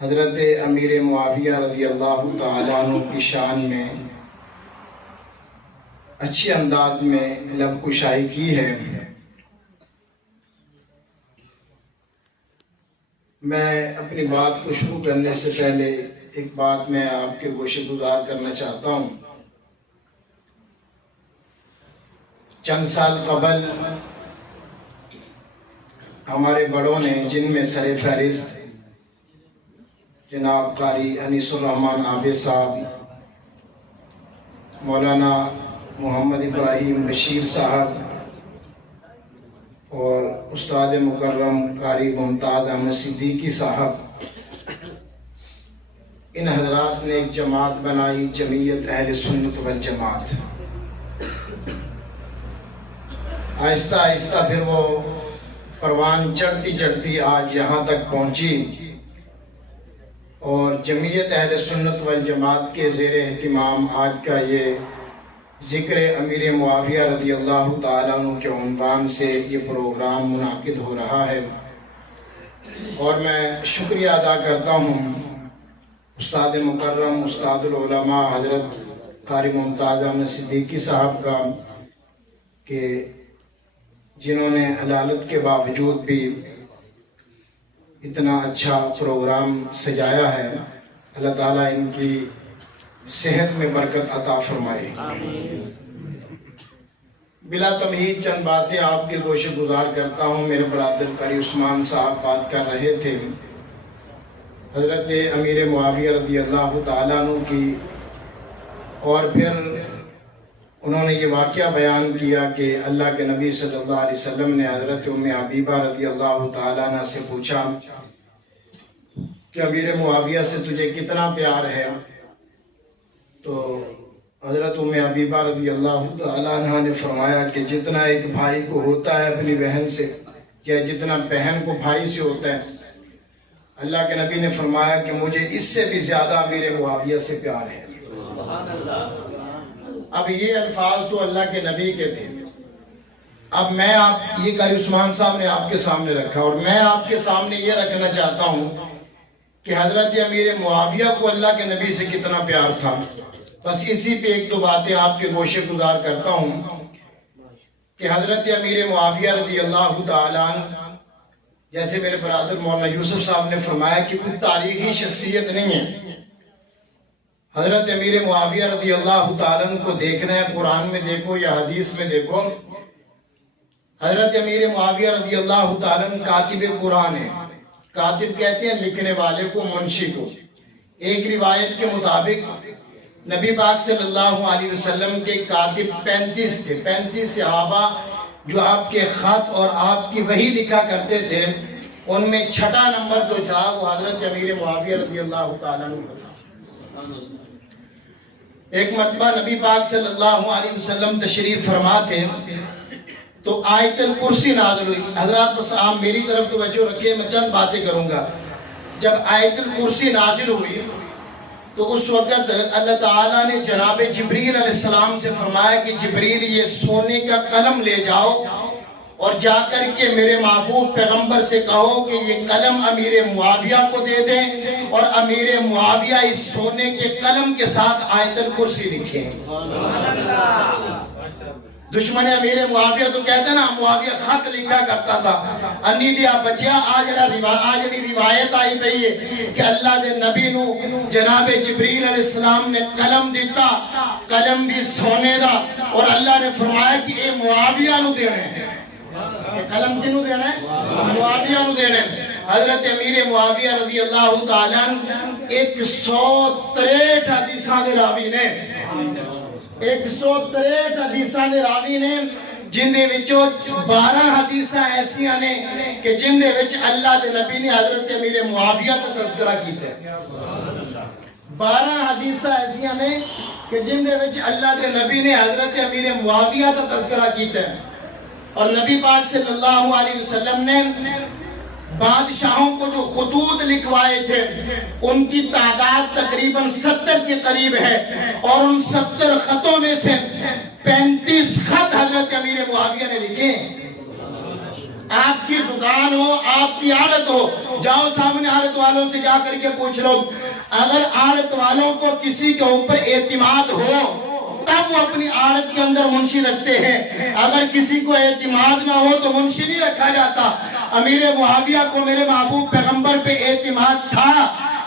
حضرت امیر معاویہ رضی اللہ تعالیٰ عنہ کی شان میں اچھی انداز میں لب کشائی کی ہے۔ میں اپنی بات کو شروع کرنے سے پہلے ایک بات میں آپ کے گوشے گزار کرنا چاہتا ہوں۔ چند سال قبل ہمارے بڑوں نے، جن میں سر فہرست جناب قاری انیس الرحمن عابد صاحب، مولانا محمد ابراہیم بشیر صاحب اور استاد مکرم قاری ممتاز احمد صدیقی صاحب، ان حضرات نے ایک جماعت بنائی، جمعیت اہل سنت والجماعت۔ آہستہ آہستہ پھر وہ پروان چڑھتی چڑھتی آج یہاں تک پہنچی، اور جمعیت اہل سنت والجماعت کے زیر اہتمام آج کا یہ ذکر امیر معاویہ رضی اللہ تعالیٰ عنہ کے عنوان سے یہ پروگرام منعقد ہو رہا ہے۔ اور میں شکریہ ادا کرتا ہوں استاد مکرم، استاد العلماء حضرت قاری ممتاز احمد صدیقی صاحب کا، کہ جنہوں نے حلالت کے باوجود بھی اتنا اچھا پروگرام سجایا ہے۔ اللہ تعالیٰ ان کی صحت میں برکت عطا فرمائے۔ بلا تمہید چند باتیں آپ کے گوشے گزار کرتا ہوں۔ میرے برادر قاری عثمان صاحب بات کر رہے تھے حضرت امیر معاویہ رضی اللہ تعالیٰ عنہ کی، اور پھر انہوں نے یہ واقعہ بیان کیا کہ اللہ کے نبی صلی اللہ علیہ وسلم نے حضرت ام حبیبہ رضی اللہ تعالیٰ عنہ سے پوچھا کہ امیر معاویہ سے تجھے کتنا پیار ہے؟ تو حضرت ام حبیبہ رضی اللہ تعالیٰ عنہ نے فرمایا کہ جتنا ایک بھائی کو ہوتا ہے اپنی بہن سے، یا جتنا بہن کو بھائی سے ہوتا ہے۔ اللہ کے نبی نے فرمایا کہ مجھے اس سے بھی زیادہ امیر معاویہ سے پیار ہے۔ اب یہ الفاظ تو اللہ کے نبی کے تھے، اب میں یہ قاری عثمان صاحب نے آپ کے سامنے رکھا، اور میں آپ کے سامنے یہ رکھنا چاہتا ہوں کہ حضرت امیر معاویہ کو اللہ کے نبی سے کتنا پیار تھا۔ بس اسی پہ ایک دو باتیں آپ کے گوشے گزار کرتا ہوں کہ حضرت امیر معاویہ رضی اللہ تعالیٰ عنہ، جیسے میرے برادر مولانا یوسف صاحب نے فرمایا کہ کوئی تاریخی شخصیت نہیں ہے۔ حضرت امیر معاویہ رضی اللہ تعالیٰ عنہ کو دیکھنا ہے، قرآن میں دیکھو یا حدیث میں دیکھو، حضرت امیر معاویہ رضی اللہ تعالیٰ عنہ کاتب قرآن ہے۔ کاتب کہتے ہیں لکھنے والے کو، منشی کو۔ ایک روایت کے مطابق نبی پاک صلی اللہ علیہ وسلم کے کاتب 35 تھے، 35 صحابہ جو آپ کے خط اور آپ کی وحی لکھا کرتے تھے۔ ان میں چھٹا نمبر جو تھا وہ حضرت امیر معاویہ رضی اللہ تعالیٰ عنہ کو تھا۔ ایک مرتبہ نبی پاک صلی اللہ علیہ وسلم تشریف فرما تھے تو آیت الکرسی نازل ہوئی۔ حضرات بس آپ میری طرف توجہ رکھیے، میں چند باتیں کروں گا۔ جب آیت الکرسی نازل ہوئی تو اس وقت اللہ تعالیٰ نے جناب جبریل علیہ السلام سے فرمایا کہ جبریل یہ سونے کا قلم لے جاؤ اور جا کر کے میرے محبوب پیغمبر سے کہو کہ یہ قلم امیر معاویہ کو دے دیں، اور امیر معاویہ اس سونے کے قلم کے ساتھ آیت الکرسی لکھیں۔ دشمن امیر معاویہ تو کہتے ہیں نا، معاویہ خط لکھا کرتا تھا۔ انی دیا بچیا آج روایت آئی پئی ہے کہ اللہ دے نبی نو جناب جبریل علیہ السلام نے قلم دیتا، قلم بھی سونے دا، اور اللہ نے فرمایا کہ اے معاویہ نو دینا ہے۔ قلم کنو دینا ہے؟ معاویہ نو دینا ہے۔ حضرت امیر معاویہ رضی اللہ تعالیٰ 163 حدیثاں دے راوی نے، 163 حدیثاں دے راوی نے، جن دے وچوں 12 حدیثاں ایسیاں نے کہ جن دے وچ اللہ دے نبی نے حضرت امیر معاویہ کا تذکرہ کیتا ہے۔ 12 حدیثاں ایسیاں نے کہ جن دے وچ اللہ دے نبی نے حضرت امیر معاویہ کا تذکرہ کیتا ہے۔ اور نبی پاک صلی اللہ علیہ وسلم نے بادشاہوں کو جو خطوط لکھوائے تھے ان کی تعداد تقریباً 70 کے قریب ہے، اور ان 70 خطوں میں سے 35 خط حضرت امیر معاویہ نے لکھے۔ آپ کی دکان ہو، آپ کی آڑت ہو، جاؤ سامنے آڑت والوں سے جا کر کے پوچھ لو، اگر آڑت والوں کو کسی کے اوپر اعتماد ہو تب وہ اپنی آڑت کے اندر منشی رکھتے ہیں، اگر کسی کو اعتماد نہ ہو تو منشی نہیں رکھا جاتا۔ امیر معاویہ کو میرے محبوب پیغمبر پہ اعتماد تھا،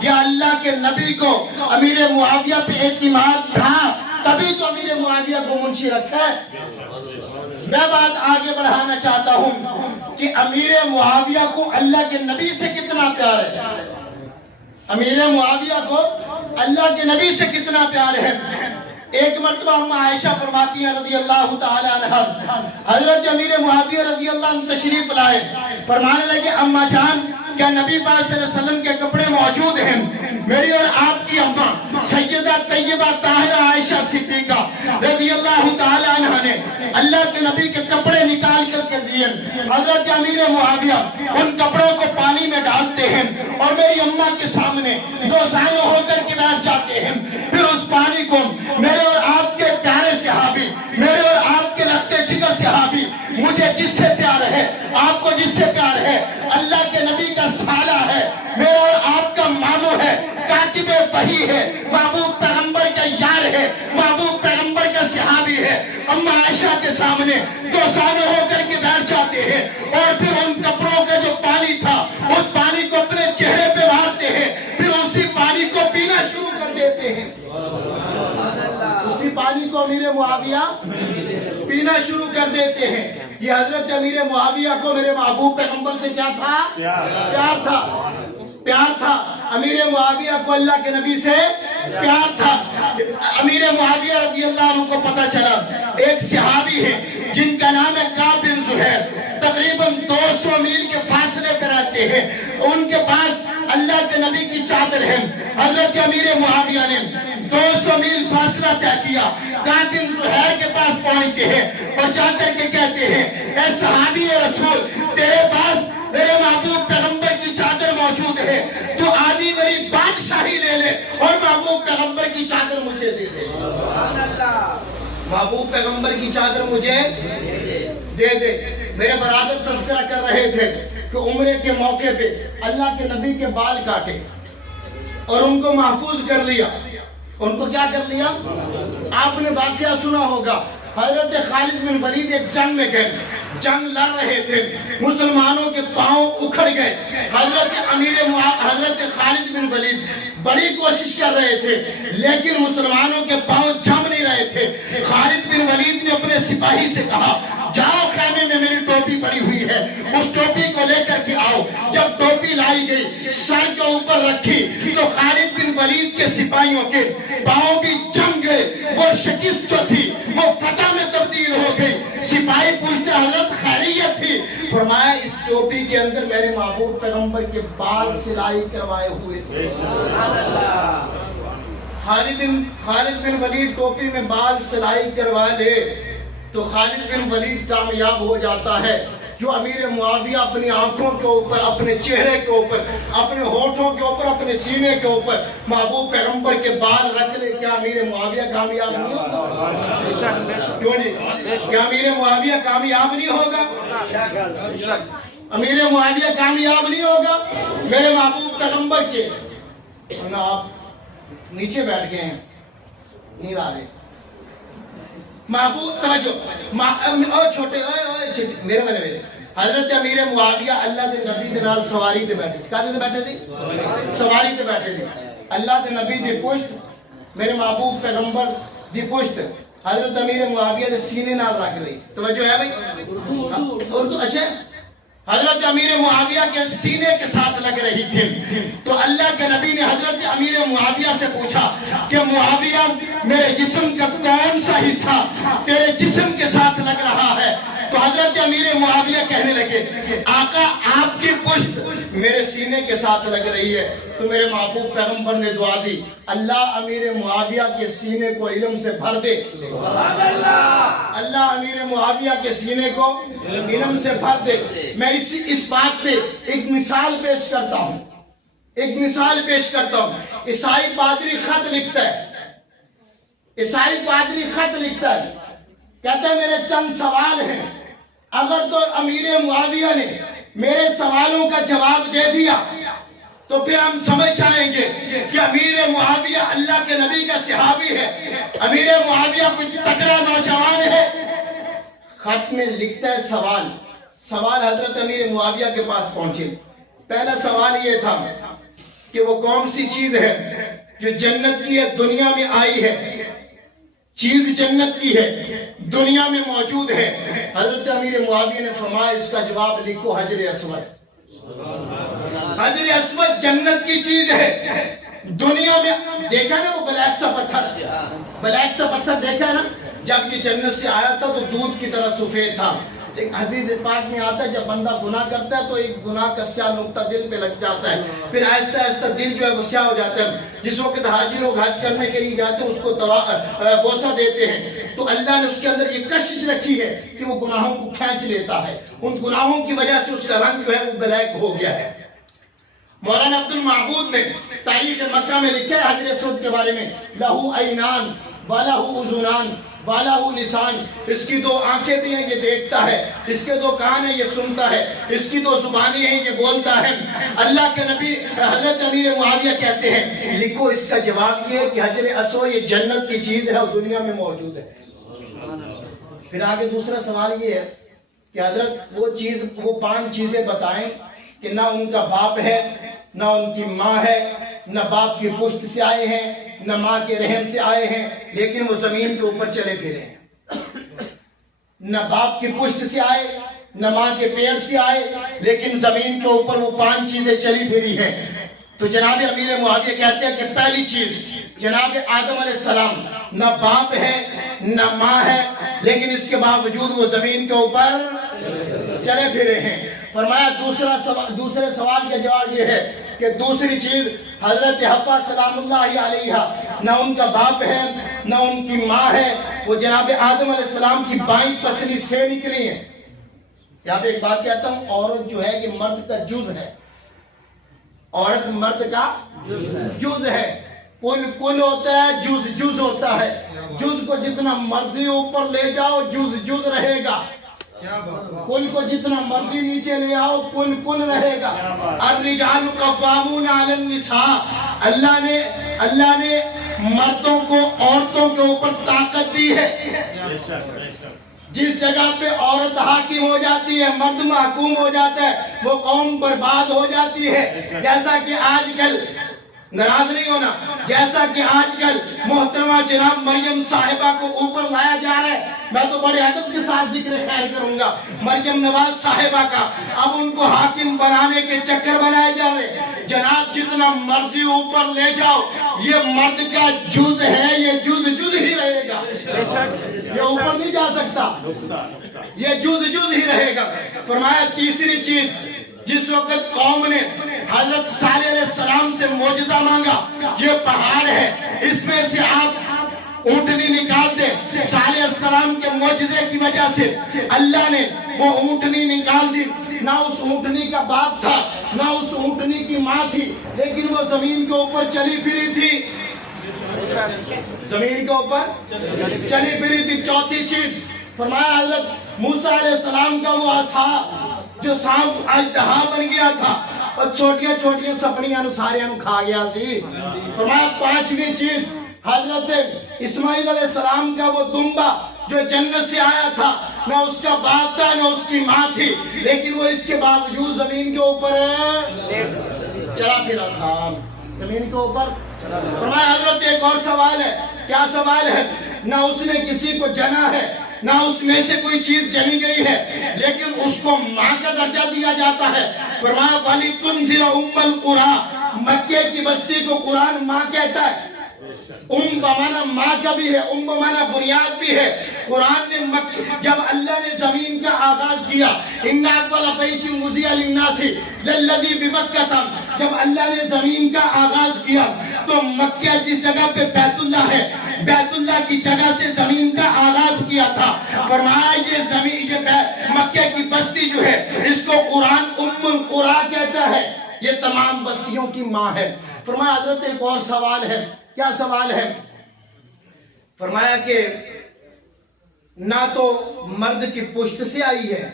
یا اللہ کے نبی کو امیر معاویہ پہ اعتماد تھا، تبھی تو امیر معاویہ کو منشی رکھا ہے۔ میں بات آگے بڑھانا چاہتا ہوں کہ امیر معاویہ کو اللہ کے نبی سے کتنا پیار ہے، امیر معاویہ کو اللہ کے نبی سے کتنا پیار ہے۔ ایک مرتبہ اما عائشہ فرماتی ہیں رضی اللہ تعالی عنہ، حضرت امیر معاویہ رضی اللہ عنہ تشریف لائے، فرمانے لگے اما جان کیا نبی پاک صلی اللہ علیہ وسلم کے کپڑے موجود ہیں؟ میری اور آپ کی اماں سیدہ طیبہ طاہرہ عائشہ صدیقہ رضی اللہ تعالی عنہ نے اللہ کے نبی کے کپڑے نکال کر کے دیے۔ حضرت امیر معاویہ ان کپڑوں کو پانی میں ڈالتے ہیں اور میری اماں کے سامنے دو زانو ہو کر کے بیٹھ جاتے ہیں، پھر اس پانی کو میرے اور آپ کے پیارے صحابی، میرے اور آپ کے رخت جگر صحابی، مجھے جس سے پیار ہے، آپ کو جس سے پیار ہے، اللہ کے نبی کا سالہ ہے، میرا اور آپ کا مامو ہے، کاتب وحی ہے، محبوب پیغمبر کا یار ہے، محبوب پیغمبر کا صحابی ہے، اما عائشہ کے سامنے دو زانو ہو کر کے بیٹھ جاتے ہیں اور پھر ان کپڑوں کا جو پانی تھا اس پانی کو اپنے چہرے پہ مارتے ہیں، پھر اسی پانی کو پینا شروع کر دیتے ہیں۔ اسی پانی کو امیر معاویہ پینا شروع کر دیتے ہیں۔ یہ حضرت امیر معاویہ کو میرے محبوب پیغمبر سے کیا تھا؟ پیار تھا، پیار تھا۔ امیر معاویہ کو اللہ کے نبی سے پیار تھا۔ امیر معاویہ رضی اللہ عنہ کو پتہ چلا ایک صحابی ہے جن کا نام ہے کعب بن زہیر، تقریباً 200 میل کے فاصلے پر رہتے ہیں، ان کے پاس اللہ کے نبی کی چادر ہے۔ حضرت امیر معاویہ نے 200 میل فاصلہ طے کیا، کعب بن زہیر کے پاس پہنچتے ہیں اور جا کر کے کہتے ہیں اے صحابی رسول، تیرے پاس میرے محبوب پیغمبر کی چادر موجود ہے، تو آدھی میری بادشاہی لے لے اور محبوب پیغمبر کی چادر مجھے دے دے۔ محبوب پیغمبر کی چادر مجھے دے دے۔ میرے برادر تذکرہ کر رہے تھے کہ عمرے کے موقع پہ اللہ کے نبی کے بال کاٹے اور ان کو محفوظ کر لیا۔ ان کو کیا کر لیا؟ آپ نے واقعہ سنا ہوگا، حضرت خالد بن ولید ایک جنگ میں گئے، جنگ لڑ رہے تھے، مسلمانوں کے پاؤں اکھڑ گئے، حضرت خالد بن ولید بڑی کوشش کر رہے تھے لیکن مسلمانوں کے پاؤں جم نہیں رہے تھے۔ خالد بن ولید نے اپنے سپاہی سے کہا جاؤ خیمے میں میری ٹوپی پڑی ہوئی ہے، اس ٹوپی کو لے کر کے آؤ۔ جب ٹوپی لائی گئی، سر کے اوپر رکھی تو خالد بن ولید کے سپاہیوں کے پاؤں بھی جم گئے، وہ شکست جو تھی وہ فتح میں تبدیل ہو گئی۔ سپاہی پوچھتے حضرت خیریت تھی؟ فرمایا اس ٹوپی کے اندر میرے محبوب پیغمبر کے بال سلائی کروائے ہوئے تھے۔ خالد بن ولید ٹوپی میں بال سلائی کروا لے تو خالد بن ولید کامیاب ہو جاتا ہے۔ جو امیر معاویہ اپنی آنکھوں کے اوپر، اپنے چہرے کے اوپر، اپنے ہونٹوں کے اوپر، اپنے سینے کے اوپر محبوب پیغمبر کے بال رکھ لے، کیا امیر معاویہ کامیاب نہیں ہوگا؟ کیوں نہیں؟ کیا امیر معاویہ کامیاب نہیں ہوگا؟ امیر معاویہ کامیاب نہیں ہوگا؟ میرے محبوب پیغمبر کے آپ نیچے بیٹھ گئے ہیں، نیند آ رہے، محبوب توجہ چھوٹے میرے میرے حضرت امیر معاویہ اللہ دے نبی دے نال سواری تے بیٹھے سی، کہتے تے بیٹھے سی؟ سواری تے بیٹھے سی، اللہ دے نبی دی پشت میرے محبوب پیغمبر دی پشت حضرت امیر معاویہ دے سینے نال رکھ رہی۔ توجہ ہے بھائی؟ اردو اچھا، حضرت امیر معاویہ کے سینے کے ساتھ لگ رہی تھی تو اللہ کے نبی نے حضرت امیر معاویہ سے پوچھا کہ معاویہ میرے جسم کا کون سا حصہ تیرے جسم کے ساتھ لگ رہا ہے؟ تو حضرت امیر معاویہ کہنے لگے آقا آپ کی پشت میرے سینے کے ساتھ لگ رہی ہے۔ تو میرے محبوب پیغمبر نے دعا دی اللہ امیر معاویہ کے سینے کو علم سے بھر دے، اللہ امیر معاویہ کے سینے کو علم سے بھر دے۔ میں اس بات پہ ایک مثال پیش کرتا ہوں، ایک مثال پیش کرتا ہوں۔ عیسائی پادری خط لکھتا ہے، عیسائی پادری خط لکھتا ہے، کہتا ہے میرے چند سوال ہیں، اگر تو امیر معاویہ نے میرے سوالوں کا جواب دے دیا تو پھر ہم سمجھ جائیں گے کہ امیر معاویہ اللہ کے نبی کا صحابی ہے، امیر معاویہ کوئی تکڑا نوجوان ہے۔ خط میں لکھتا ہے سوال حضرت امیر معاویہ کے پاس پہنچے۔ پہلا سوال یہ تھا کہ وہ کون سی چیز ہے جو جنت کی ہے، دنیا میں آئی ہے، چیز جنت کی ہے، دنیا میں موجود ہے۔ حضرت امیر معاویہ نے فرمایا اس کا جواب لکھو، حجر اسود۔ حجر اسود جنت کی چیز ہے، دنیا میں دیکھا نا وہ بلیک سا پتھر دیکھا نا، جب یہ جنت سے آیا تھا تو دودھ کی طرح سفید تھا، لیکن حدیث پاک میں آتا ہے جب بندہ گناہ کرتا ہے تو ایک گناہ کا سیاہ نقطہ دل پہ لگ جاتا ہے، پھر آہستہ آہستہ دل جو ہے وہ سیاہ ہو جاتا ہے۔ جس وقت حاجی لوگ حج کرنے کے لیے جاتے ہیں اس کو بوسہ دیتے ہیں تو اللہ نے اس کے اندر یہ کشش رکھی ہے کہ وہ گناہوں کو کھینچ لیتا ہے، ان گناہوں کی وجہ سے اس کا رنگ جو ہے وہ بلیک ہو گیا ہے۔ مولانا عبد المعبود نے تاریخ مکہ میں لکھا ہے حجر اسود کے بارے میں، لہو عینان ولہو اذنان ولہو لسان، اس کی دو آنکھیں بھی ہیں یہ دیکھتا ہے، اس کے دو کان ہیں یہ سنتا ہے، اس کی دو زبانیں ہیں یہ بولتا ہے۔ اللہ کے نبی حضرت امیر معاویہ کہتے ہیں لکھو اس کا جواب یہ ہے کہ حجر اسود یہ جنت کی چیز ہے اور دنیا میں موجود ہے۔ پھر آگے دوسرا سوال یہ ہے کہ حضرت وہ 5 چیزیں بتائیں کہ نہ ان کا باپ ہے، نہ ان کی ماں ہے، نہ باپ کی پشت سے آئے ہیں، نہ ماں کے رحم سے آئے ہیں، لیکن وہ زمین کے اوپر چلے پھرے ہیں۔ نہ باپ کی پشت سے آئے، نہ ماں کے پیر سے آئے، لیکن زمین کے اوپر وہ 5 چیزیں چلی پھری ہیں۔ تو جناب امیر معاویہ کہتے ہیں کہ پہلی چیز جناب آدم علیہ السلام، نہ باپ ہے نہ ماں ہے، لیکن اس کے باوجود وہ زمین کے اوپر چلے پھرے ہیں۔ فرمایا دوسرے سوال کا جواب یہ ہے کہ دوسری چیز حضرت حوا سلام اللہ علیہ، نہ ان کا باپ ہے نہ ان کی ماں ہے، وہ جناب آدم علیہ السلام کی بائیں پسلی سے نکلی ہیں۔ یہاں پہ ایک بات کہتا ہوں، عورت جو ہے یہ مرد کا جز ہے، عورت مرد کا جز ہے، کل ہوتا ہے، جز ہوتا ہے، جز کو جتنا مرضی اوپر لے جاؤ جز رہے گا، کل کو جتنا مرضی نیچے لے آؤ کل رہے گا۔ الرجال قوامون علی النساء، اللہ نے مردوں کو عورتوں کے اوپر طاقت دی ہے۔ جس جگہ پہ عورت حاکم ہو جاتی ہے، مرد محکوم ہو جاتا ہے، وہ قوم برباد ہو جاتی ہے۔ جیسا کہ آج کل، ناراض نہیں ہونا، جیسا کہ آج کل محترمہ جناب مریم صاحبہ کو اوپر لایا جا رہا ہے، میں تو بڑے ادب کے ساتھ ذکر خیر کروں گا مریم نواز صاحبہ کا، اب ان کو حاکم بنانے کے چکر بنائے جا رہے ہیں۔ جناب جتنا مرضی اوپر لے جاؤ، یہ مرد کا جز ہے، یہ جز ہی رہے گا، یہ اوپر نہیں جا سکتا، یہ جز ہی رہے گا۔ فرمایا تیسری چیز، جس وقت قوم نے حضرت صالح علیہ السلام سے معجزہ مانگا، یہ پہاڑ ہے اس میں سے آپ اونٹنی نکال دیں، صالح علیہ السلام کے معجزے کی وجہ سے اللہ نے وہ اونٹنی نکال دی۔ نہ اس اونٹنی کا باپ تھا نہ اس اونٹنی کی ماں تھی، لیکن وہ زمین کے اوپر چلی پھری تھی، زمین کے اوپر چلی پھری تھی۔ چوتھی چیز فرمایا حضرت موسیٰ علیہ السلام کا وہ عصا جو سانپ اژدہا بن گیا تھا اور چھوٹیاں سپڑیاں ساریاں کھا گیا سی۔ فرمایا پانچویں چیز حضرت اسماعیل علیہ السلام کا وہ دمبا جو جنت سے آیا تھا، نہ اس کا باپ تھا نہ اس کی ماں تھی، لیکن وہ اس کے باوجود زمین کے اوپر چلا پھرا تھا، زمین کے اوپر۔ فرمایا حضرت ایک اور سوال ہے، کیا سوال ہے؟ نہ اس نے کسی کو جنا ہے، نہ اس میں سے کوئی چیز جمی گئی ہے، لیکن اس کو ماں کا درجہ دیا جاتا ہے۔ فرمایا وَلِتُنذِرَ أُمَّ الْقُرَىٰ، مکے کی بستی کو قرآن ماں کہتا ہے۔ بمانا ماں کا بھی ہے، بمانا بنیاد بھی ہے۔ قرآن نے جب اللہ نے زمین کا آغاز کیا، إِنَّ أَوَّلَ بَيْتٍ وُضِعَ لِلنَّاسِ لَلَّذِي بِبَكَّةَ، جب اللہ نے زمین کا آغاز کیا تو مکہ جس جگہ پہ بیت اللہ ہے، بیت اللہ کی جگہ سے زمین کا آغاز کیا تھا۔ فرمایا یہ زمین، یہ مکہ کی بستی جو ہے اس کو قرآن ام القریٰ کہتا ہے، یہ تمام بستیوں کی ماں ہے۔ فرمایا حضرت ایک اور سوال ہے، کیا سوال ہے؟ فرمایا کہ نہ تو مرد کی پشت سے آئی ہے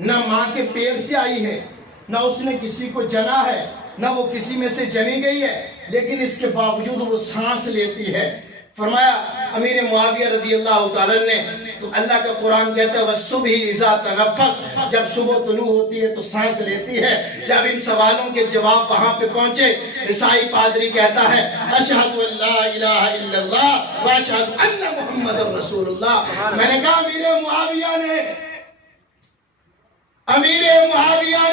نہ ماں کے پیر سے آئی ہے، نہ اس نے کسی کو جنا ہے، نہ وہ کسی میں سے جنی گئی ہے، لیکن اس کے باوجود وہ سانس لیتی ہے۔ فرمایا امیر معاویہ رضی اللہ تعالیٰ نے، تو اللہ کا قرآن کہتا ہے وَالصُّبْحِ إِذَا تَنَفَّسَ، جب صبح طلوع ہوتی ہے تو سانس لیتی ہے۔ جب ان سوالوں کے جواب وہاں پہ پہنچے، عیسائی پادری کہتا ہے اشہد ان لا الہ الا اللہ واشہد ان محمد رسول اللہ۔ میں نے کہا امیر معاویہ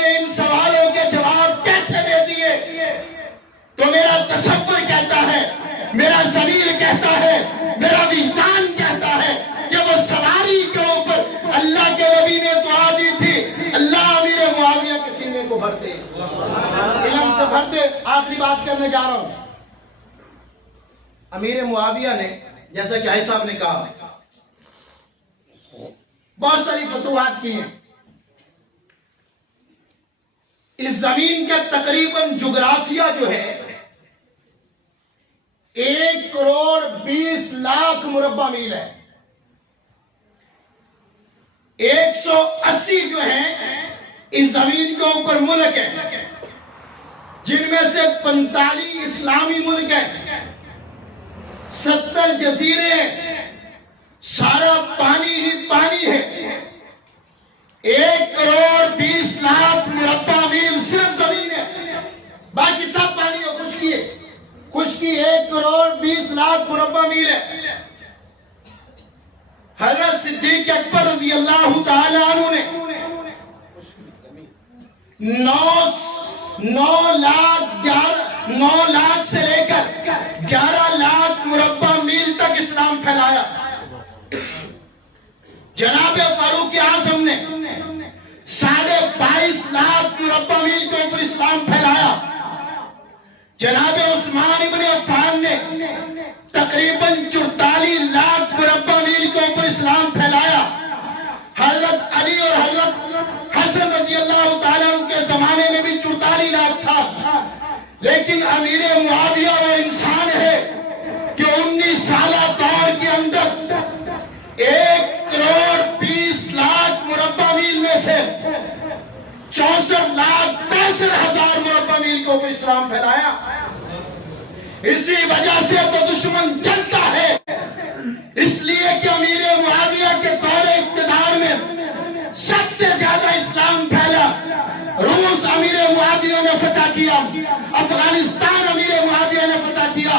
نے ان سوالوں کے جواب کیسے دے دیے؟ تو میرا تصور کہتا ہے، میرا ضمیر کہتا ہے، میرا وجدان کہتا ہے کہ وہ سواری کے اوپر اللہ کے نبی نے دعا دی تھی، اللہ امیر معاویہ کے سینے کو بھر دے، علم سے بھر دے۔ آخری بات کرنے جا رہا ہوں۔ امیر معاویہ نے، جیسا کہ حاجی صاحب نے کہا، بہت ساری فتوحات کی ہیں۔ اس زمین کا تقریباً جغرافیہ جو ہے 1,20,00,000 مربع میل ہے۔ 180 جو ہیں اس زمین کے اوپر ملک ہیں، جن میں سے 45 اسلامی ملک ہیں، 70 جزیرے ہیں، سارا پانی ہی پانی ہے۔ 1,20,00,000 مربع میل صرف زمین ہے، باقی سب پانی اور خشکی ہے۔ خشکی 1,20,00,000 مربع میل ہے۔ حضرت صدیق اکبر رضی اللہ تعالی عنہ نے 9 لاکھ سے لے کر 11 لاکھ مربع میل تک اسلام پھیلایا۔ جناب فاروق اعظم نے 22.5 لاکھ مربع میل کے اوپر اسلام پھیلایا۔ جناب عثمان ابن عفان نے تقریباً 44 لاکھ مربع میل کے اوپر اسلام پھیلایا۔ حضرت علی اور حضرت حسن رضی اللہ تعالیٰ عنہ کے زمانے میں بھی 44 لاکھ تھا، لیکن امیر معاویہ وہ انسان ہے کہ 19 سالہ دور کے اندر 1,20,00,000 مربع میل میں سے 64,65,000 مربع میل کے اوپر اسلام پھیلایا۔ اسی وجہ سے تو دشمن جلتا ہے، اس لیے کہ امیر معاویہ کے دور اقتدار میں سب سے زیادہ اسلام پھیلا۔ روس امیر معاویہ نے فتح کیا، افغانستان امیر معاویہ نے فتح کیا،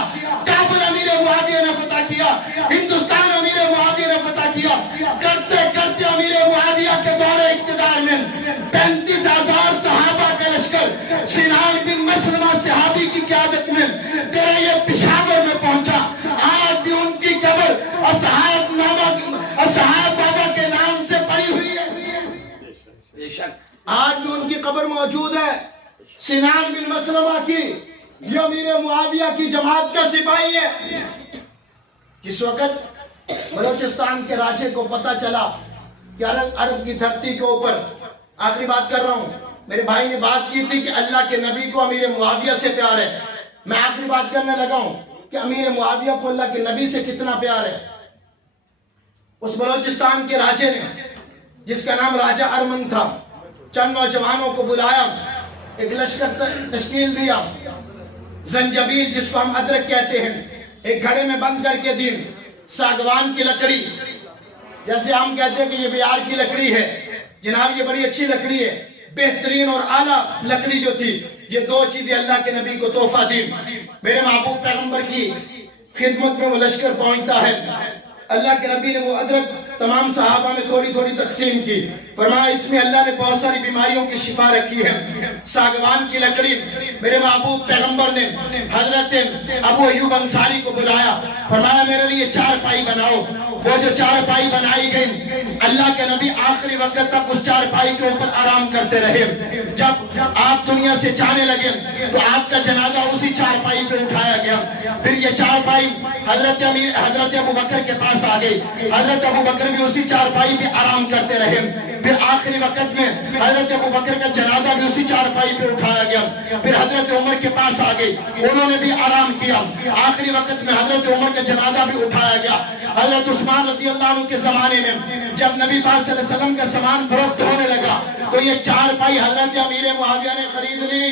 کابل امیر معاویہ نے فتح کیا، ہندوستان امیر معاویہ نے فتح کیا۔ کرتے کرتے امیر معاویہ کے دور اقتدار میں 35,000 صحابہ کا لشکر سنان بن مسلمہ صحابی کی قیادت میں یہ پشاور میں پہنچا۔ آج بھی ان کی قبر اصحاب بابا کے نام سے پڑی ہوئی ہے، بے شک آج بھی ان کی قبر موجود ہے، سنان بن مسلمہ کی۔ یہ امیر معاویہ کی جماعت کا سپاہی ہے۔ کس وقت بلوچستان کے راجے کو پتہ چلا کہ عرب کی دھرتی کے اوپر، آخری بات کر رہا ہوں، میرے بھائی نے بات کی تھی کہ اللہ کے نبی کو امیر معاویہ سے پیار ہے، میں آخری بات کرنے لگا ہوں کہ امیر معاویہ کو اللہ کے نبی سے کتنا پیار ہے۔ اس بلوچستان کے راجے نے، جس کا نام راجہ ارمن تھا، چند نوجوانوں کو بلایا، ایک لشکر تشکیل دیا، زنجبیل جس کو ہم ادرک کہتے ہیں ایک گھڑے میں بند کر کے دی، ساگوان کی لکڑی، جیسے ہم کہتے ہیں کہ یہ بیار کی لکڑی ہے، جناب یہ بڑی اچھی لکڑی ہے، بہترین اور اعلیٰ لکڑی جو تھی، یہ 2 چیزیں اللہ کے نبی کو تحفہ دی۔ میرے محبوب پیغمبر کی خدمت میں وہ لشکر پہنچتا ہے، اللہ کے نبی نے وہ ادرک تمام صحابہ میں تھوڑی تھوڑی تقسیم کی، فرمایا اس میں اللہ نے بہت ساری بیماریوں کی شفا رکھی ہے۔ ساگوان کی لکڑی، میرے محبوب پیغمبر نے حضرت ابو ایوب انصاری کو بلایا، فرمایا میرے لیے 4 پائی بناؤ۔ وہ جو 4 پائی بنائی گئی، اللہ کے نبی آخری وقت تک اس 4 پائی کے اوپر آرام کرتے رہے۔ جب آپ دنیا سے جانے لگے تو آپ کا جنازہ اسی 4 پائی پہ اٹھایا گیا۔ پھر یہ 4 پائی حضرت ابو بکر کے پاس آ گئی، حضرت ابو بکر بھی اسی 4 پائی پہ آرام کرتے رہے۔ پھر آخری وقت میں حضرت ابو بکر کا جنازہ بھی اسی 4 پائی پہ اٹھایا گیا۔ پھر حضرت عمر کے پاس آ گئی، انہوں نے بھی آرام کیا۔ آخری وقت میں حضرت عمر کا جنازہ بھی اٹھایا گیا۔ حضرت عثمان رضی اللہ عنہ کے زمانے میں جب نبی پاک صلی اللہ علیہ وسلم کا سامان فروخت ہونے لگا تو یہ چارپائی حضرت امیر معاویہ نے خرید لی.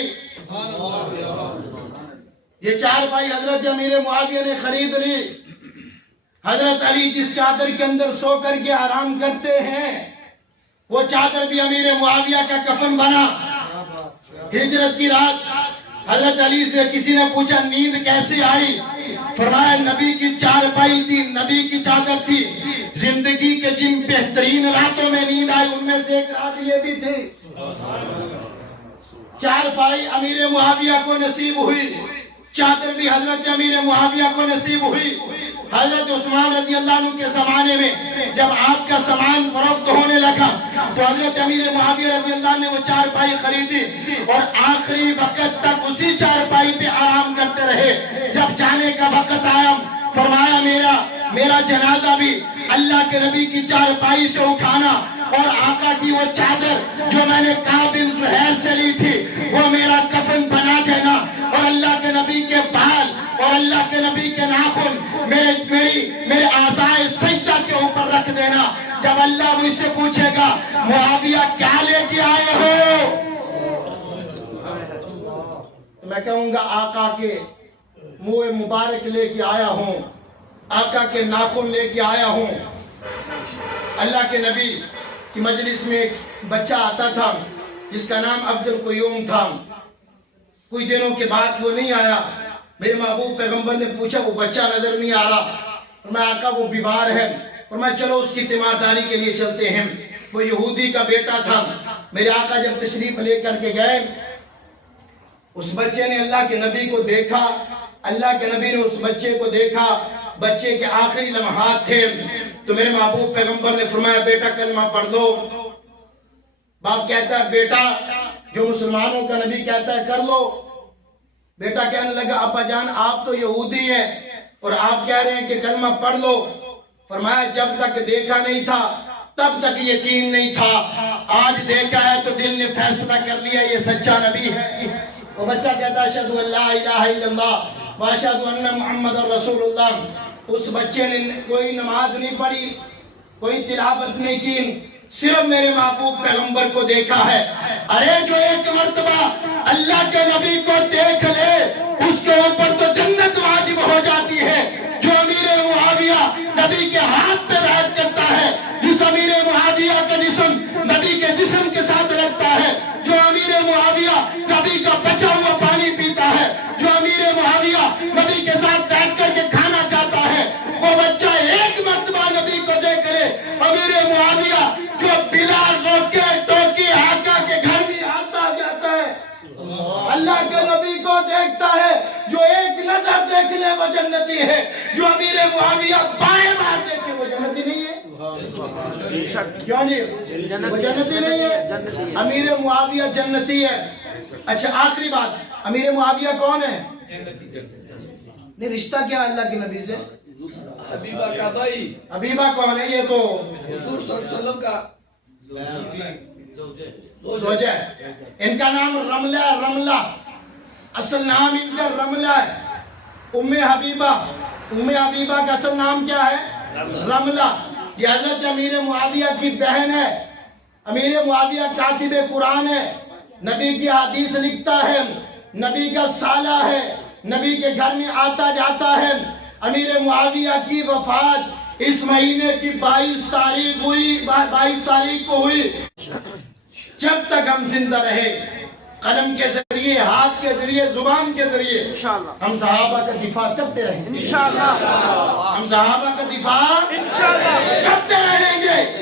یہ چارپائی حضرت امیر معاویہ نے خرید لی. حضرت علی جس چادر کے اندر سو کر کے آرام کرتے ہیں وہ چادر بھی امیر معاویہ کا کفن بنا. ہجرت کی رات حضرت علی سے کسی نے پوچھا نیند کیسے آئی؟ فرمایا نبی کی چارپائی تھی, نبی کی چادر تھی. زندگی کے جن بہترین راتوں میں نیند آئی ان میں سے ایک رات یہ بھی تھی. چارپائی امیر معاویہ کو نصیب ہوئی, چادر بھی حضرت امیر معاویہ کو نصیب ہوئی. حضرت عثمان رضی اللہ عنہ کے زمانے میں جب آپ کا سامان فروخت ہونے لگا تو حضرت امیر معاویہ رضی اللہ عنہ نے وہ چارپائی خریدی اور آخری وقت تک اسی چارپائی پہ آرام کرتے رہے. جب جانے کا وقت آیا فرمایا میرا جنازہ بھی اللہ کے نبی کی چارپائی سے اٹھانا اور آقا کی وہ چادر جو میں نے کعب بن زہیر سے لی تھی وہ میرا کفن بنا دینا اور اللہ کے نبی کے بال اور اللہ کے نبی کے ناخن میرے اعضائے سجدہ کے اوپر رکھ دینا. جب اللہ مجھ سے پوچھے گا معاویہ کیا لے کے آئے ہو میں کہوں گا آقا کے منہ مبارک لے کے آیا ہوں, آقا کے ناخن لے کے آیا ہوں. اللہ کے نبی کی مجلس میں ایک بچہ آتا تھا جس کا نام عبد القیوم تھا. کچھ دنوں کے بعد وہ نہیں آیا. میرے محبوب پیغمبر نے پوچھا وہ بچہ نظر نہیں آ رہا. فرمایا آقا وہ بیمار ہے. فرمایا چلو اس کی تیمارداری کے لیے چلتے ہیں. وہ یہودی کا بیٹا تھا. میرے آقا جب تشریف لے کر کے گئے اس بچے نے اللہ کے نبی کو دیکھا. اللہ کے نبی نے اس بچے کو دیکھا. بچے کے آخری لمحات تھے تو میرے محبوب پیغمبر نے فرمایا بیٹا کلمہ پڑھ لو. باپ کہتا ہے بیٹا جو مسلمانوں کا نبی کہتا ہے کر لو. بیٹا کہنے لگا ابا جان آپ تو یہودی ہیں اور آپ کہہ رہے ہیں کہ کلمہ پڑھ لو. فرمایا جب تک دیکھا نہیں تھا تب تک یقین نہیں تھا, آج دیکھا ہے تو دل نے فیصلہ کر لیا یہ سچا نبی ہے. وہ بچہ کہتا ہے اشہدو ان لا الہ الا اللہ واشہدو ان محمد رسول اللہ. اس بچے نے کوئی نماز نہیں پڑھی, کوئی تلاوت نہیں کی, صرف میرے محبوب پیغمبر کو دیکھا ہے. ارے جو ایک مرتبہ اللہ کے نبی کو دیکھ لے اس کے اوپر تو جنت واجب ہو جاتی ہے. جو امیر معاویہ نبی کے ہاتھ پہ بیعت کرتا ہے, جس امیر معاویہ کا جسم نبی کے جسم کے ساتھ رکھتا ہے, جو امیر معاویہ نبی کا بچا ہوا پانی پیتا ہے, جو امیر معاویہ نبی کے ساتھ بیٹھ کر کے کھانا کھاتا ہے, وہ بچہ ایک مرتبہ نبی کو دیکھ لے. امیر معاویہ جو بلا روکے ٹوکے آقا کے گھر میں آتا جاتا ہے اللہ کے نبی کو دیکھتا ہے. جو ایک نظر دیکھ لے وہ جنتی ہے. جو امیر معاویہ بائیں بار دیکھے وہ جنتی نہیں ہے. کیوں نہیں وہ جنتی نہیں ہے؟ امیر معاویہ جنتی ہے. اچھا آخری بات امیر معاویہ کون ہے؟ نہیں رشتہ کیا اللہ کے نبی سے؟ حبیبہ کا بھائی. حبیبہ کون ہے؟ یہ تو حضور صلی اللہ علیہ وسلم کا زوجہ ہے. ان کا نام رملہ ہے. رملہ اصل نام ان کا رملہ ہے. ام حبیبہ کا اصل نام کیا ہے؟ رملہ. یہ حضرت امیر معاویہ کی بہن ہے. امیر معاویہ کاتب قرآن ہے, نبی کی حدیث لکھتا ہے, نبی کا سالہ ہے, نبی کے گھر میں آتا جاتا ہے. امیر معاویہ کی وفات اس مہینے کی 22 تاریخ کو ہوئی. جب تک ہم زندہ رہے قلم کے ذریعے, ہاتھ کے ذریعے, زبان کے ذریعے ہم صحابہ کا دفاع کرتے رہیں گے. ہم صحابہ کا دفاع کرتے رہیں گے.